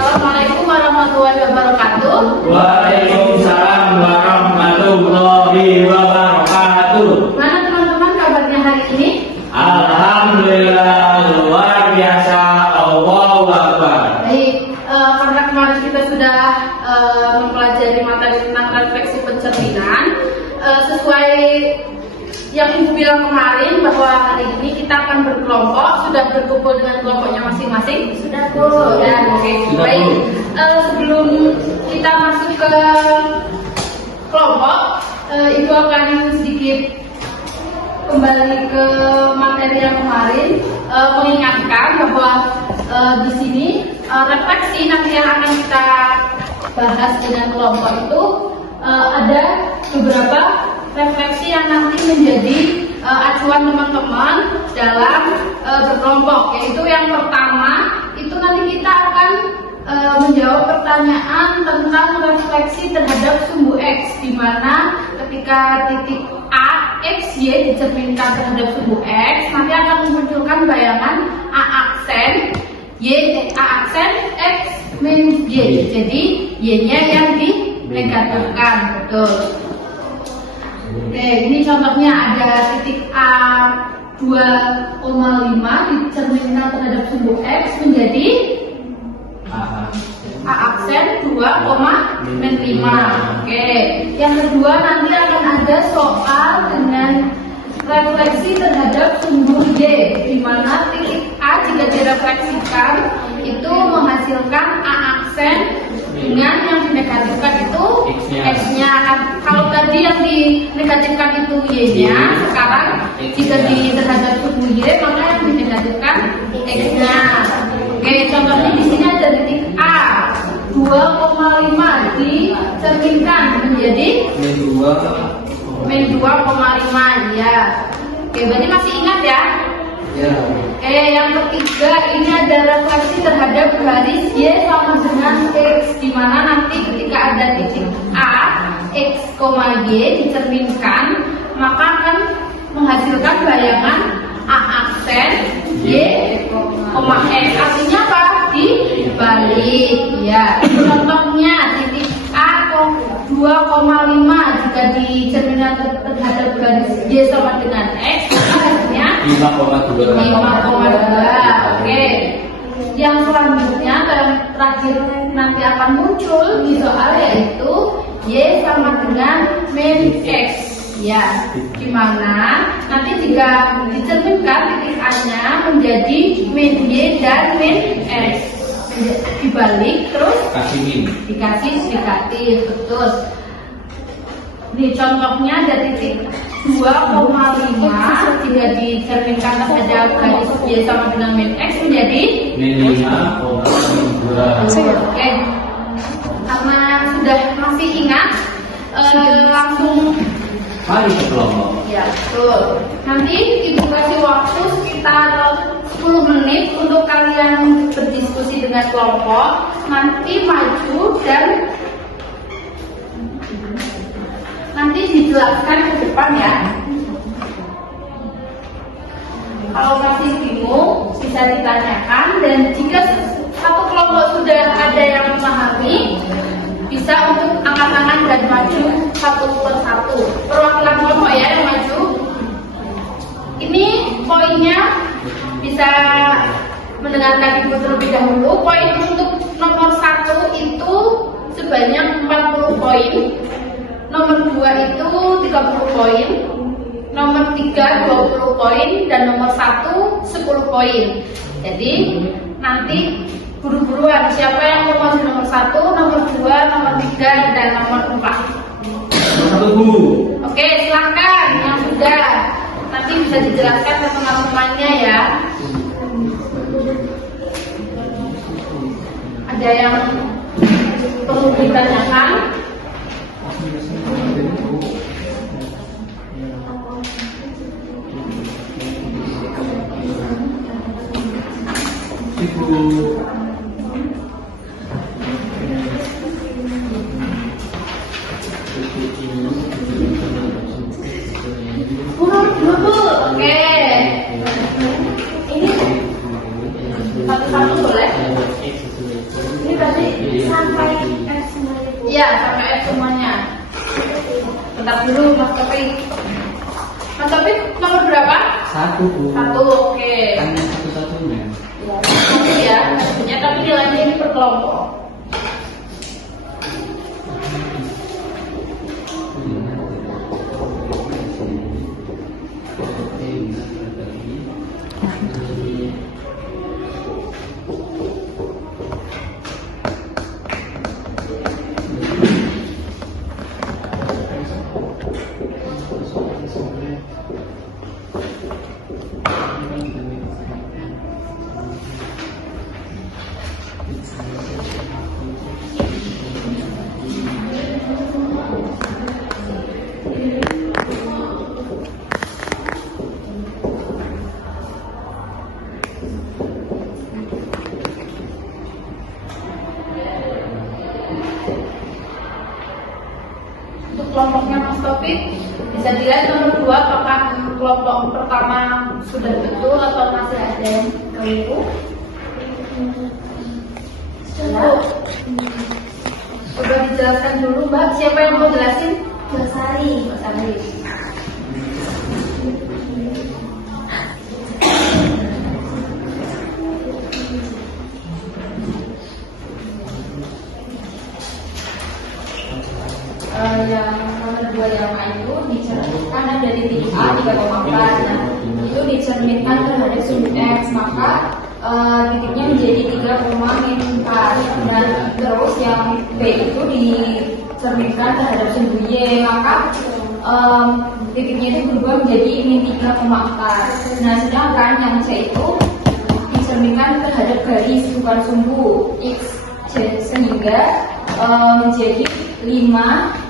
Assalamualaikum warahmatullahi wabarakatuh. Waalaikumsalam warahmatullahi wabarakatuh. Mana teman-teman kabarnya hari ini? Alhamdulillah luar biasa. Allahu Akbar. Baik, karena kemarin kita sudah mempelajari materi tentang refleksi pencerminan, sesuai yang Ibu bilang kemarin bahwa hari ini kita akan berkelompok. Sudah berkumpul dengan kelompoknya masing-masing? Sudah, Bu. Ya, oke. Baik, sebelum kita masuk ke kelompok, Ibu akan sedikit kembali ke materi yang kemarin, mengingatkan bahwa di sini refleksi nanti yang akan kita bahas dengan kelompok itu ada beberapa refleksi yang nanti menjadi acuan teman-teman dalam berkelompok. Yaitu yang pertama itu nanti kita akan menjawab pertanyaan tentang refleksi terhadap sumbu X, di mana ketika titik A, X, Y dicerminkan terhadap sumbu X, nanti akan memunculkan bayangan A aksen Y, A aksen X min Y. Jadi Y-nya yang dinegatifkan, betul. Oke, ini contohnya ada titik A 2,5 dicerminkan terhadap sumbu X menjadi A aksen 2,5. Oke, yang kedua nanti akan ada soal dengan refleksi terhadap sumbu Y, di mana titik A jika direfleksikan itu menghasilkan A aksen dengan yang dinegatifkan itu X-nya. Kalau tadi yang dinegatifkan itu Y-nya, sekarang jika terhadap sumbu Y maka yang dinegatifkan X-nya. Oke, contohnya di sini ada titik A 2,5 dicerminkan menjadi min 2,5 ya. Oke, berarti masih ingat ya? Ya. Yang ketiga ini ada refleksi terhadap garis Y sama dengan X, di mana nanti ketika ada titik A, X, Y dicerminkan maka akan menghasilkan bayangan A aksen Y, X. Artinya apa? Dibalik ya. Contohnya titik A 2,5 jika dicerminkan terhadap garis Y sama dengan X, hasilnya 5,2. Oke. Yang selanjutnya terakhir nanti akan muncul di soal yaitu Y sama dengan min X. Ya, dimana nanti jika dicerminkan titik A-nya menjadi min Y dan min X, dibalik terus dikasih negatif, betul. Ini contohnya ada titik 2,5 jika dicerminkan terhadap garis Y sama dengan min X menjadi min 5,2. Oke, karena sudah masih ingat, langsung mari ke kelompok. ya, betul. Nanti Ibu kasih waktu sekitar 10 menit untuk kalian berdiskusi dengan kelompok. Nanti maju dan nanti dijelaskan ke depan ya. Kalau masih bingung bisa ditanyakan, dan jika satu kelompok sudah ada yang memahami, bisa untuk angkat tangan dan maju satu persatu. Perwakilan kelompok ya yang maju. Ini poinnya bisa mendengarkan Ibu terlebih dahulu. Poin untuk nomor 1 itu sebanyak 40 poin. Nomor 2 itu 30 poin. Nomor 3 20 poin dan nomor 1 10 poin. Jadi nanti buru-buruan siapa yang mau maju nomor 1, nomor 2, nomor 3 dan nomor 4. Oke, silakan yang sudah. Nanti bisa dijelaskan ke teman-temannya ya. Ada yang perlu ditanyakan? Oke. Ini satu-satu boleh? Ini Bentar dulu Mas Taufik. Mas Taufik nomor berapa? 1 Bu. 1, oke. Kan yang satu-satunya. Ya, satu ya, satunya tapi nilainya ini per kelompok. Untuk kelompoknya Mas Taufik bisa dilihat nomor 2 apakah kelompok pertama sudah betul atau masih ada yang keliru. Coba dijelaskan dulu Mbak, siapa yang mau jelasin? Mbak Sari. Mbak Sari. Yang nomor 2 yang A itu dicerminkan dari titik A 3,4. Nah, itu dicerminkan terhadap sumbu X, maka titiknya menjadi 3,4. Dan terus yang B itu dicerminkan terhadap sumbu Y, maka titiknya itu berubah menjadi min 3,4. Nah, sedangkan yang C itu dicerminkan terhadap garis bukan sumbu X, sehingga menjadi 5,27,4.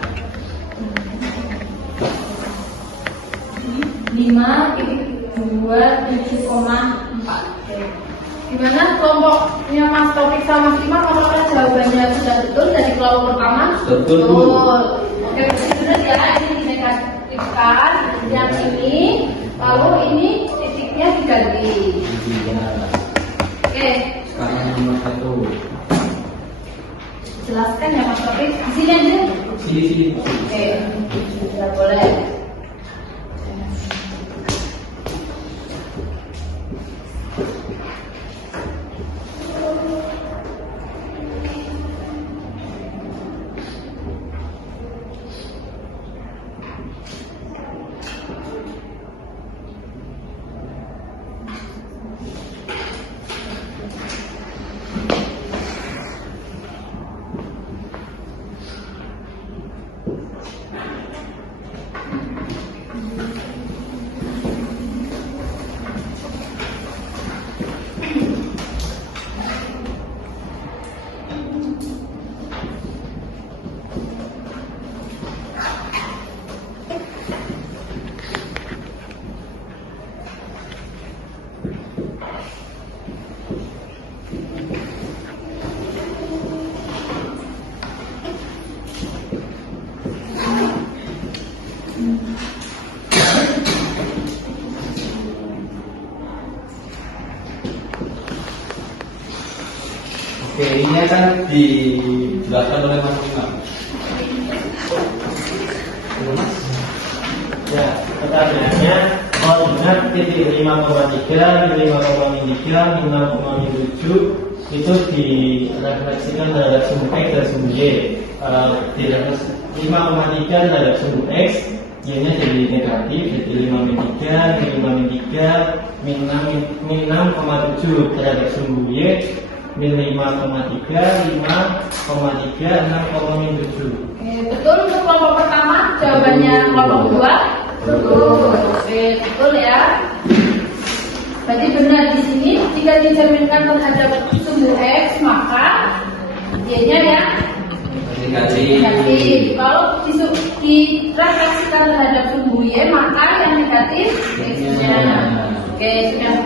Gimana kelompoknya Mas Taufik sama Mas Imam? Apakah jawabannya sudah betul dari kelompok pertama? Betul, Bu. Oke, betul ya. Ini dinegatifkan yang ini, lalu ini titiknya diganti. Oke. Sekarang nomor 1. Jelaskan ya Mas Taufik. Di sini aja. Sini. Oke, sudah boleh. Oke, ini akan dijelaskan oleh Mas Imam. Ya, pertanyaannya koordinat titik 5,3, 5,3, 6,7 itu direfleksikan terhadap sumbu X dan sumbu Y. 5,3 terhadap sumbu X, Y-nya jadi negatif, jadi 5-3, 5-3, min 6,7 terhadap sumbu Y, min 5,3, 5,3, 6,7. Oke, betul untuk kelompok pertama, jawabannya kelompok 2. Betul. Oke, betul ya. Berarti benar di sini jika dicerminkan terhadap sumbu X maka Y-nya ya negatif. Kalau direfleksikan terhadap sumbu Y maka yang negatif X-nya. Oke, sudah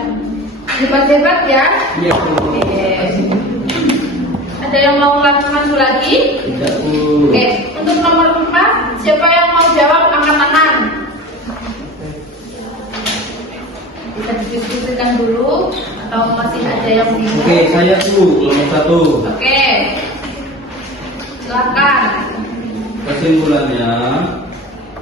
hebat-hebat ya. Iya. Oke. Ada yang mau lakukan lagi? Tidak, Bu. Oke, untuk nomor 4, siapa yang mau jawab angkat tangan? Bisa didiskusikan dulu atau masih ada yang bingung? Oke, saya Bu, nomor 1. Oke. Silakan. Kesimpulannya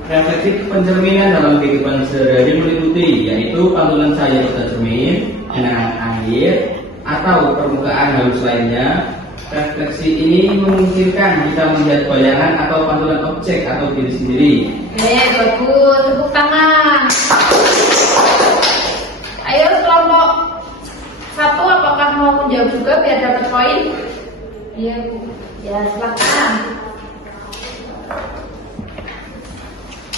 Refleksi pencerminan dalam kehidupan sehari-hari meliputi yaitu pantulan cahaya pada cermin, genangan air, atau permukaan halus lainnya. Refleksi ini memungkinkan kita melihat bayangan atau pantulan objek atau diri sendiri. Oke, bagus. Tepuk tangan. Ayo kelompok 1, apakah mau menjawab juga biar dapat poin? Iya, Bu. Ya, silakan.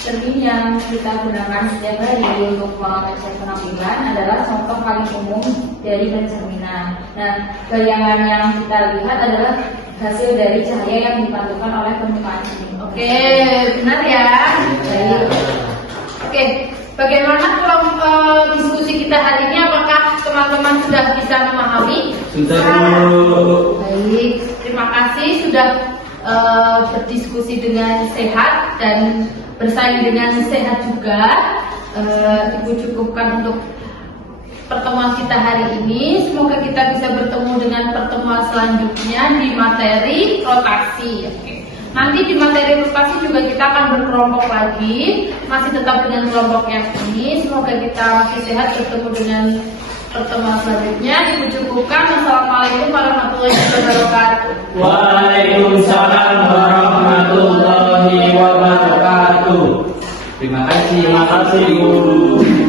Cermin yang kita gunakan setiap hari untuk mengecek penampilan adalah contoh paling umum dari pencerminan. Nah, bayangan yang kita lihat adalah hasil dari cahaya yang dipantulkan oleh permukaan cermin. Oke, benar ya. Baik. Oke, bagaimana kalau diskusi kita hari ini? Apakah teman-teman sudah bisa memahami? Sudah, Bu. Baik, terima kasih sudah berdiskusi dengan sehat dan bersaing dengan sehat juga. Ibu cukupkan untuk pertemuan kita hari ini. Semoga kita bisa bertemu dengan pertemuan selanjutnya di materi rotasi. Oke. Nanti di materi rotasi juga kita akan berkelompok lagi, masih tetap dengan kelompok yang ini. Semoga kita masih sehat bertemu dengan pertemuan selanjutnya. Ibu cukupkan. Wassalamualaikum warahmatullahi wabarakatuh. Waalaikumsalam warahmatullahi wabarakatuh. Terima kasih, Terima kasih, Bu.